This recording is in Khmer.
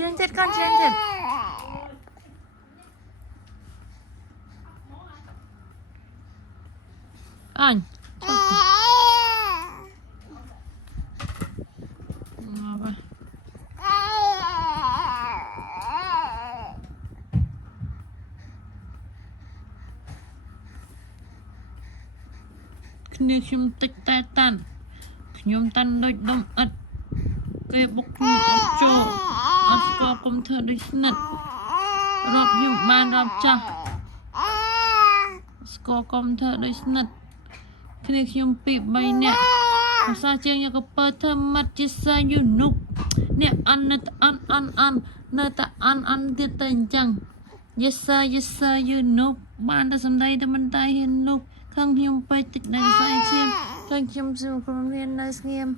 lên chết con chị lên chết anhนี่ខ្ញុំតិចតែតាន់ខ្ញុំតាន់ដូចដុំឥដ្ឋគេបុកខ្ញុំអត់ចូលអត់ស្គាល់កុំធ្វើដូចស្និទ្ធរាប់ខ្ញុំបានរាប់ចាស់ស្គាល់កុំធ្វើដូចស្និទ្ធគ្នាខ្ញុំពីរ3នាក់ភាសាជាងយកកពើធ្វើមិត្តជាសាយូនុកអ្នកអន់នៅតែអន់នៅតែអន់ទៀតតែអញ្ចឹង Yes sir you know បានតែសំដីតែមិនតែហ៊ាននោះខឹងខ្ញុំពេកតិចដែរខ្សែឈាមខឹងខ្ញុំសួរក្រុមរៀននៅស្ងៀម